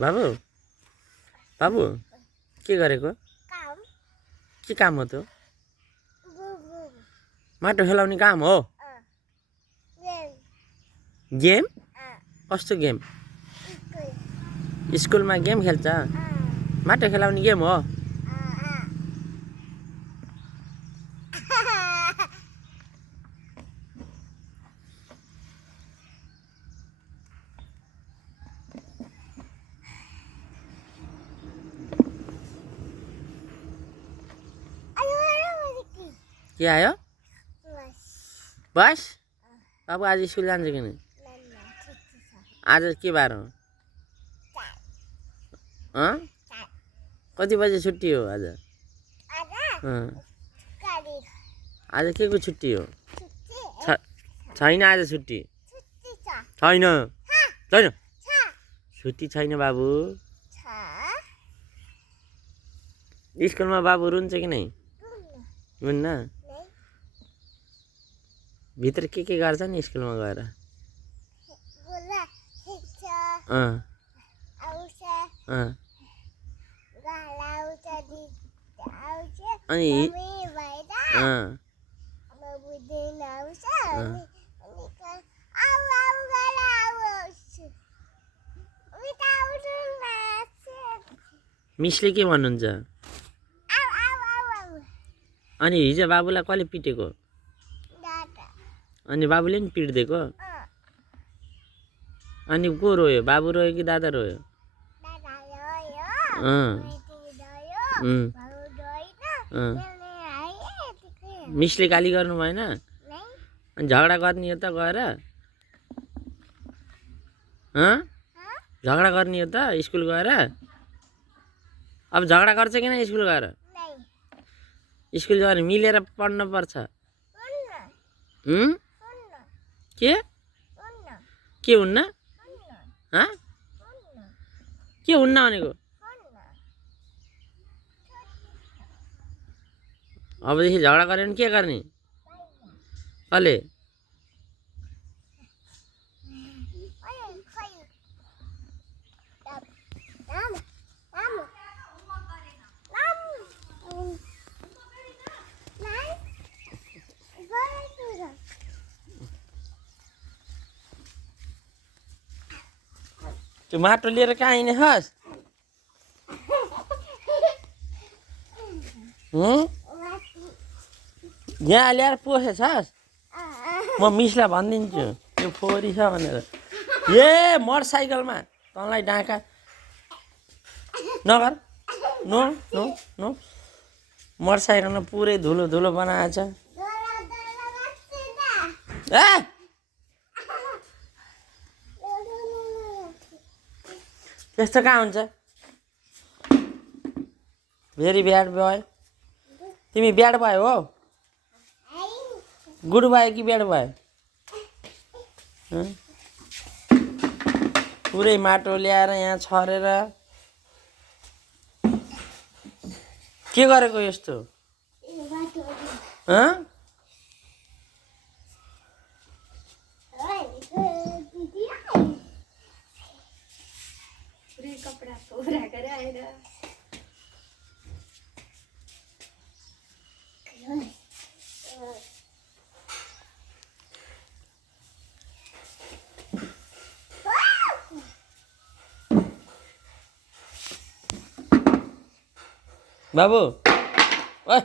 बाबु बाबु के गरेको के काम हो त माटो खेलाउने काम हो गेम कस्तो गेम स्कुलमा गेम खेल्छ माटो खेलाउने गेम हो के आयो बस बाबु आज स्कुल जान्छ कि नहीं आज के बार हो कति बजे छुट्टी हो आज आज के को छुट्टी हो छैन आज छुट्टी छैन छैन छुट्टी छैन बाबु स्कुलमा बाबु रुन्छ कि नहीं रुन्न भित्र के गर्छ नि स्कुलमा गएर अनि मिसले के भन्नुहुन्छ अनि हिजो बाबुलाई कसले पिटेको अनि बाबुले नि पिट्दिएको अनि को रोयो बाबु रोयो कि दादा रोयो मिसले गाली गर्नु भएन अनि झगडा गर्ने हो त गएर झगडा गर्ने हो त स्कुल गएर अब झगडा गर्छ किन स्कुल गएर स्कुल गएर मिलेर पढ्नु पर्छ के हुन्न के हुन्न भनेको अबदेखि झगडा गर्यो भने के गर्ने कसले त्यो माटो लिएर कहाँ हिँड्ने हस् यहाँ ल्याएर पोसेछ म मिसलाई भनिदिन्छु यो फोहोरी छ भनेर ए मोटरसाइकलमा तँलाई डाका नगर नो नो नो मोटरसाइकलमा पुरै धुलो धुलो बनाएछ ए त्यस्तो कहाँ हुन्छ भेरी ब्याड बोय तिमी ब्याड बोय हो गुड बोय कि ब्याड बोय पुरै माटो ल्याएर यहाँ छरेर के गरेको यस्तो कपड़ा पूरा कराएर बाबु ओए